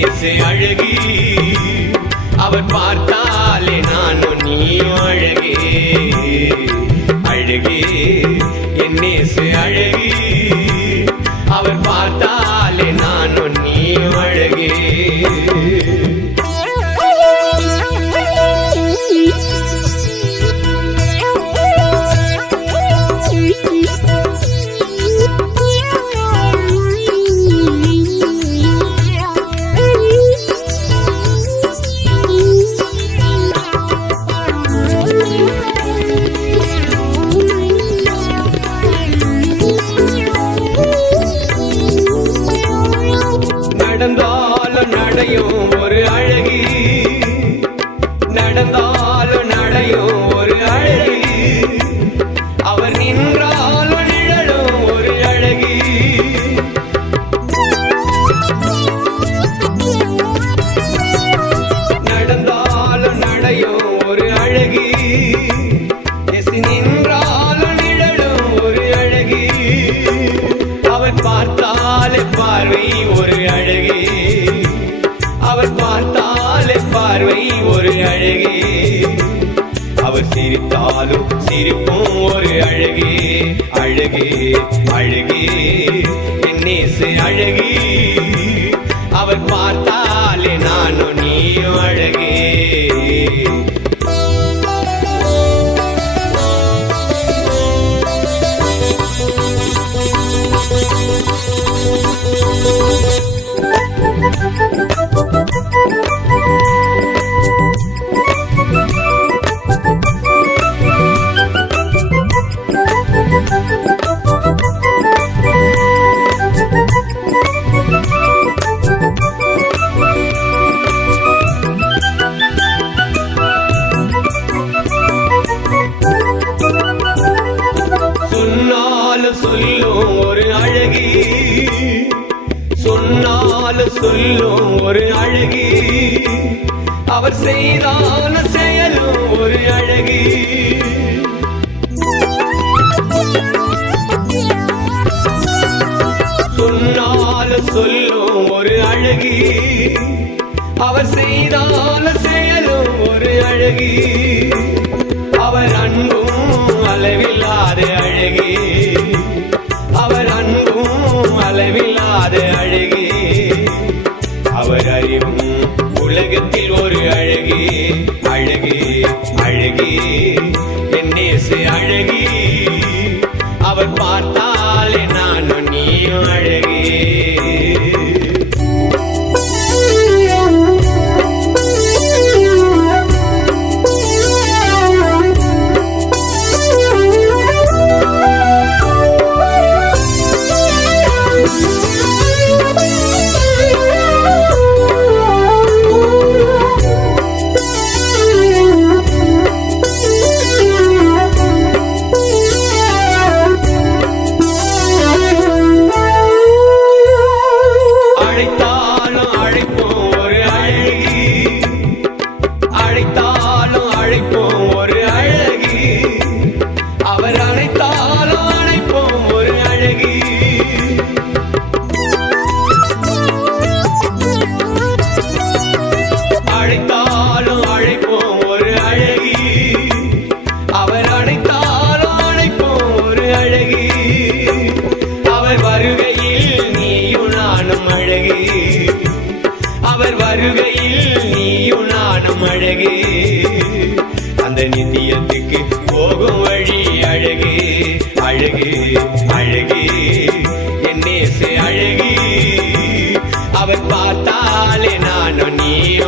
நேசு அழகி அவர் பார்த்தாலே நானும் நீயும் அழகே அழகே என் நேசு அழகி அவர் பார்த்தாலே நானும் நீயும் அழகே நடந்தாலும் நடையும் ஒரு அழகி நடந்தாலும் நடையும் ஒரு அழகி அவர் நின்றாலும் நிழலும் ஒரு அழகி நடந்தாலும் நடையும் ஒரு அழகி நின்றாலும் நிழலும் ஒரு அழகி அவர் பார்த்தாலே பார்வை ஒரு அழகே அவர் பார்த்தாலே பார்வை ஒரு அழகே அவர் சிரித்தாலும் சிரிப்பும் ஒரு அழகே அழகே அழகே என் நேசு அழகி அவர் பார்த்தாலே நானும் நீயும் அழகே சொல்லும் ஒரு அழகி சொன்னாலும் சொல்லும் ஒரு அழகி அவர் செய்தான செயலும் ஒரு அழகி சொன்னாலும் சொல்லும் ஒரு அழகி அவர் செய்தான செயலும் ஒரு அழகி அவர் அன்பும் அளவில்லாத அழகி அவர் அன்பும் அளவில்லாத அழகே அவர் அறிவும் உலகத்தில் ஒரு அழகே அழகே அழகே என் நேசு அழகி அவர் பார்த்தாலே நானும் நீயும் அழகே அவர் வருகையில் நீயும் நானும் அழகே அந்த நித்தியத்துக்கு போகும் வழி அழகே அழகே அழகே என் நேசு அழகி அவர் பார்த்தாலே நானும் நீயும்